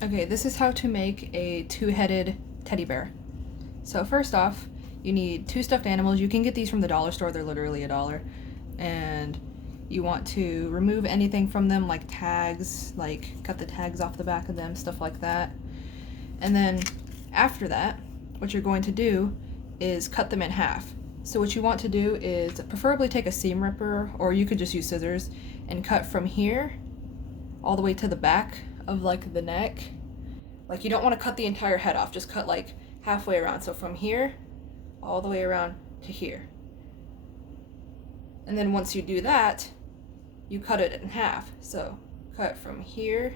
Okay, this is how to make a two-headed teddy bear. So first off, you need two stuffed animals. You can get these from the dollar store, they're literally $1. And you want to remove anything from them, like tags, like cut the tags off the back of them, stuff like that. And then after that, what you're going to do is cut them in half. So what you want to do is preferably take a seam ripper, or you could just use scissors, and cut from here all the way to the back of like the neck. Like you don't want to cut the entire head off, just cut like halfway around. So from here all the way around to here. And then once you do that, you cut it in half. So cut from here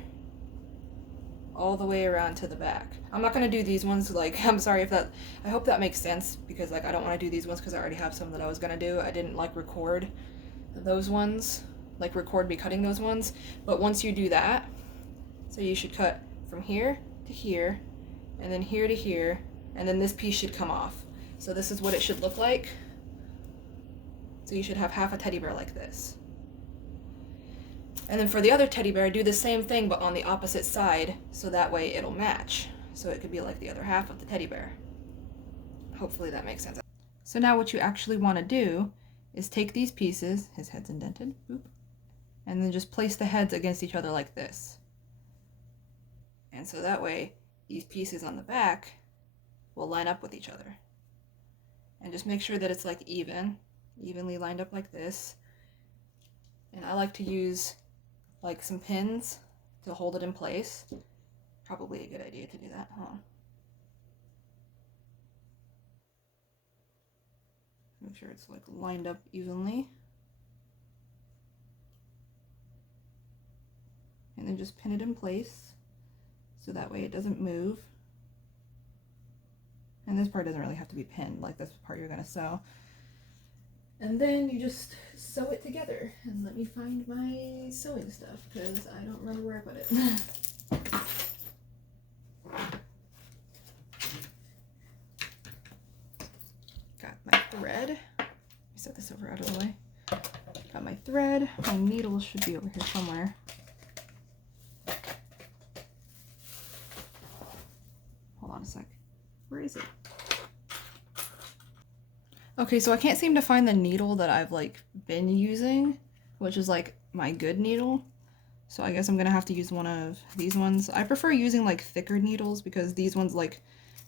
all the way around to the back. I'm not gonna do these ones, like, I'm sorry if that, I hope that makes sense, because like I don't want to do these ones because I already have some that I was gonna do. I didn't like record those ones, like record me cutting those ones. But once you do that, so you should cut from here to here, and then here to here, and then this piece should come off. So this is what it should look like. So you should have half a teddy bear like this. And then for the other teddy bear, do the same thing but on the opposite side, so that way it'll match. So it could be like the other half of the teddy bear. Hopefully that makes sense. So now what you actually want to do is take these pieces, his head's indented, boop, and then just place the heads against each other like this. And so that way, these pieces on the back will line up with each other. And just make sure that it's like evenly lined up like this. And I like to use like some pins to hold it in place. Probably a good idea to do that, huh? Make sure it's like lined up evenly. And then just pin it in place so that way it doesn't move. And this part doesn't really have to be pinned, like this part you're gonna sew. And then you just sew it together. And let me find my sewing stuff because I don't remember where I put it. Got my thread. Let me set this over out of the way. Got my thread. My needle should be over here somewhere. Hold on a sec. Where is it? Okay, so I can't seem to find the needle that I've like been using, which is like my good needle. So I guess I'm gonna have to use one of these ones. I prefer using like thicker needles because these ones, like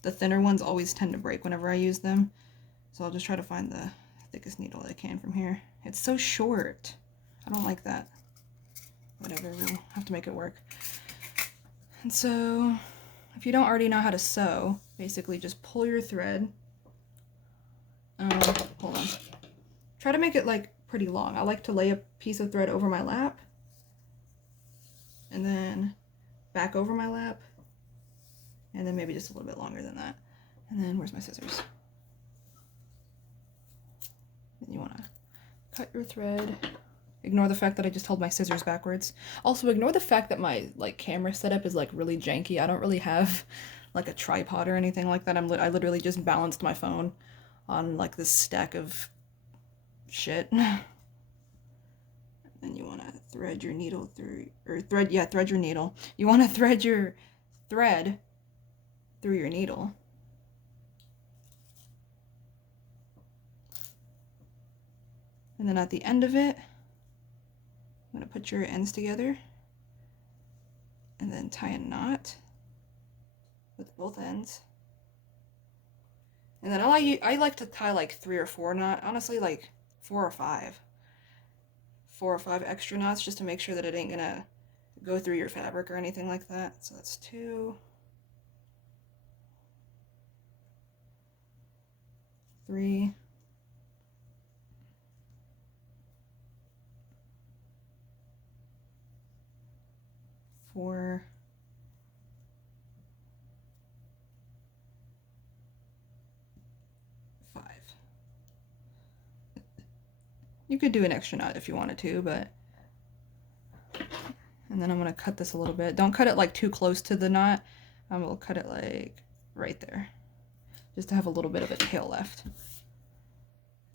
the thinner ones, always tend to break whenever I use them. So I'll just try to find the thickest needle I can from here. It's so short. I don't like that. Whatever, we'll have to make it work. And so if you don't already know how to sew, basically just pull your thread. Hold on. Try to make it like pretty long. I like to lay a piece of thread over my lap and then back over my lap and then maybe just a little bit longer than that. And then where's my scissors? Then you want to cut your thread. Ignore the fact that I just held my scissors backwards. Also ignore the fact that my like camera setup is like really janky. I don't really have like a tripod or anything like that. I literally just balanced my phone on like this stack of shit. And then you want to thread your needle through, or thread your needle. You want to thread your thread through your needle. And then at the end of it, I'm going to put your ends together and then tie a knot with both ends. And then I like to tie like 3 or 4 knots, honestly like 4 or 5. 4 or 5 extra knots just to make sure that it ain't gonna go through your fabric or anything like that. So that's 2, 3, 4, 5. You could do an extra knot if you wanted to, but... And then I'm going to cut this a little bit. Don't cut it like too close to the knot. We'll cut it like right there, just to have a little bit of a tail left.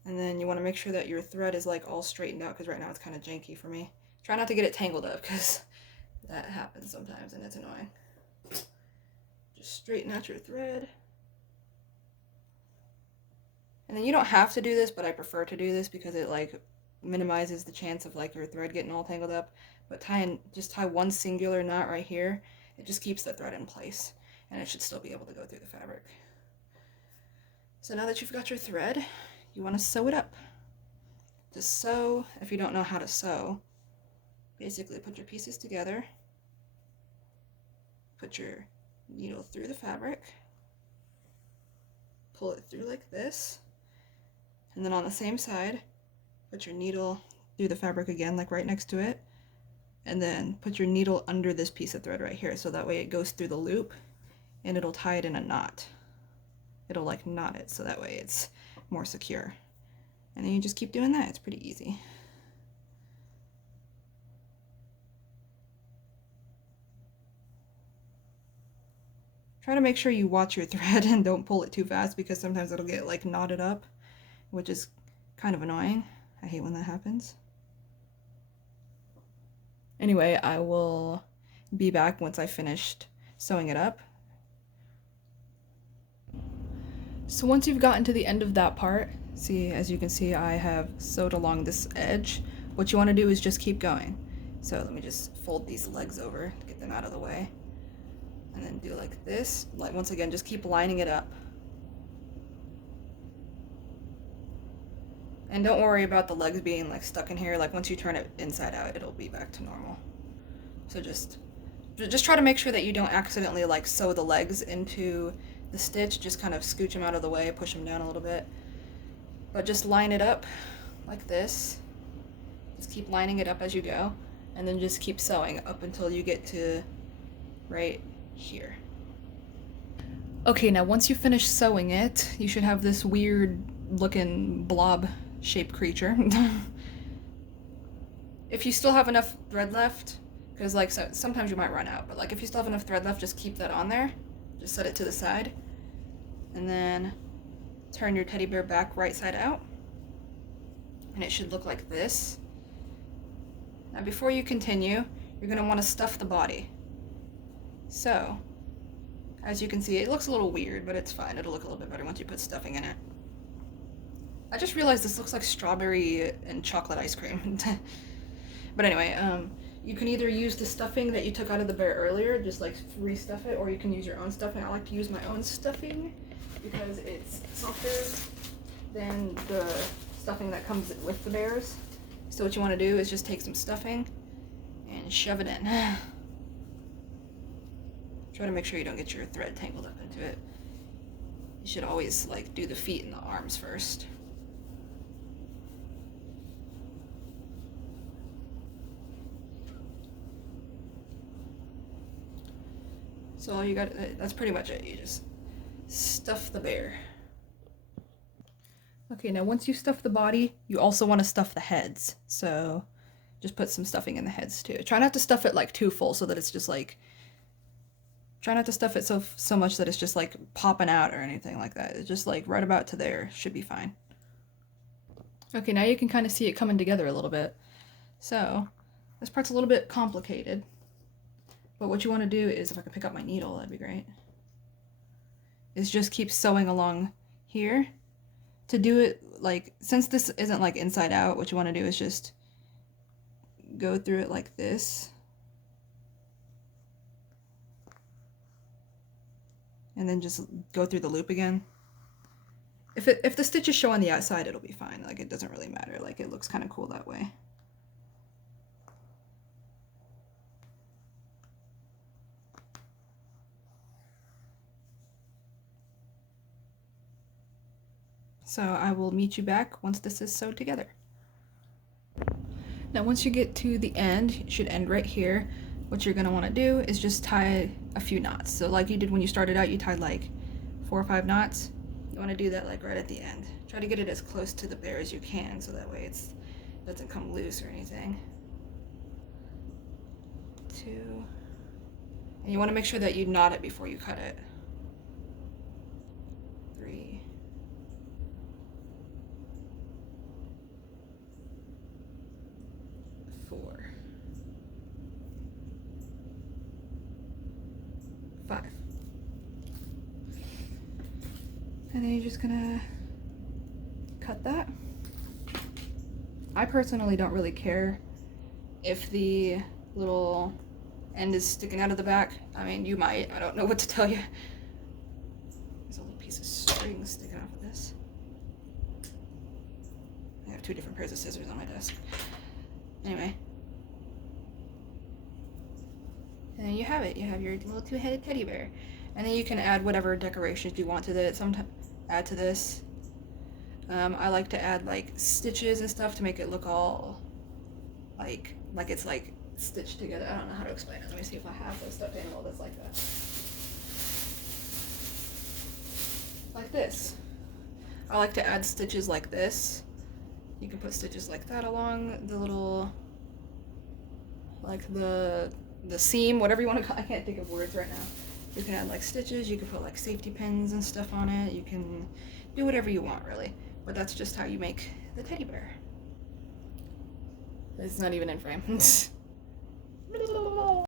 And then you want to make sure that your thread is like all straightened out, because right now it's kind of janky for me. Try not to get it tangled up, because that happens sometimes and it's annoying. Just straighten out your thread. And then you don't have to do this, but I prefer to do this because it like minimizes the chance of like your thread getting all tangled up. But just tie one singular knot right here. It just keeps the thread in place, and it should still be able to go through the fabric. So now that you've got your thread, you want to sew it up. To sew, if you don't know how to sew, basically put your pieces together, put your needle through the fabric, pull it through like this, and then on the same side, put your needle through the fabric again, like right next to it, and then put your needle under this piece of thread right here, so that way it goes through the loop and it'll tie it in a knot. It'll like knot it, so that way it's more secure. And then you just keep doing that. It's pretty easy. Try to make sure you watch your thread and don't pull it too fast, because sometimes it'll get like knotted up, which is kind of annoying. I hate when that happens. Anyway, I will be back once I finished sewing it up. So once you've gotten to the end of that part, see, as you can see, I have sewed along this edge. What you want to do is just keep going. So let me just fold these legs over to get them out of the way. And then do like this. Like, once again, just keep lining it up. And don't worry about the legs being like stuck in here. Like, once you turn it inside out, it'll be back to normal. So just try to make sure that you don't accidentally like sew the legs into the stitch. Just kind of scooch them out of the way, push them down a little bit. But just line it up like this. Just keep lining it up as you go, and then just keep sewing up until you get to right here. Okay, now once you finish sewing it, you should have this weird looking blob shaped creature. If you still have enough thread left, because like sometimes you might run out, but like if you still have enough thread left, just keep that on there. Just set it to the side, and then turn your teddy bear back right side out, and it should look like this. Now before you continue, you're going to want to stuff the body. So, as you can see, it looks a little weird, but it's fine. It'll look a little bit better once you put stuffing in it. I just realized this looks like strawberry and chocolate ice cream. But anyway, you can either use the stuffing that you took out of the bear earlier, just like restuff it, or you can use your own stuffing. I like to use my own stuffing because it's softer than the stuffing that comes with the bears. So what you want to do is just take some stuffing and shove it in. Try to make sure you don't get your thread tangled up into it. You should always like do the feet and the arms first. So all you got, that's pretty much it. You just stuff the bear. Okay, now once you stuff the body, you also want to stuff the heads. So just put some stuffing in the heads too. Try not to stuff it like too full so that it's just like, try not to stuff it so much that it's just like popping out or anything like that. It's just like right about to there should be fine. Okay, now you can kind of see it coming together a little bit. So this part's a little bit complicated, but what you want to do is, if I could pick up my needle, that'd be great, is just keep sewing along here. To do it, like, since this isn't like inside out, what you want to do is just go through it like this. And then just go through the loop again. If the stitches show on the outside, it'll be fine. Like, it doesn't really matter. Like, it looks kind of cool that way. So I will meet you back once this is sewed together. Now once you get to the end, it should end right here. What you're gonna wanna do is just tie a few knots. So like you did when you started out, you tied like 4 or 5 knots. You wanna do that like right at the end. Try to get it as close to the bear as you can, so that way it doesn't come loose or anything. 2. And you wanna make sure that you knot it before you cut it. 3. 4. 5. And then you're just gonna cut that. I personally don't really care if the little end is sticking out of the back. I mean, you might. I don't know what to tell you. There's a little piece of string sticking off of this. I have 2 different pairs of scissors on my desk. Anyway. And then you have it. You have your little 2-headed teddy bear. And then you can add whatever decorations you want to it. Sometimes add to this. I like to add like stitches and stuff to make it look all like it's like stitched together. I don't know how to explain it. Let me see if I have a stuffed animal that's like that. Like this. I like to add stitches like this. You can put stitches like that along the little, like the seam, whatever you want to call it. I can't think of words right now. You can add like stitches, you can put like safety pins and stuff on it. You can do whatever you want, really. But that's just how you make the teddy bear. It's not even in frame.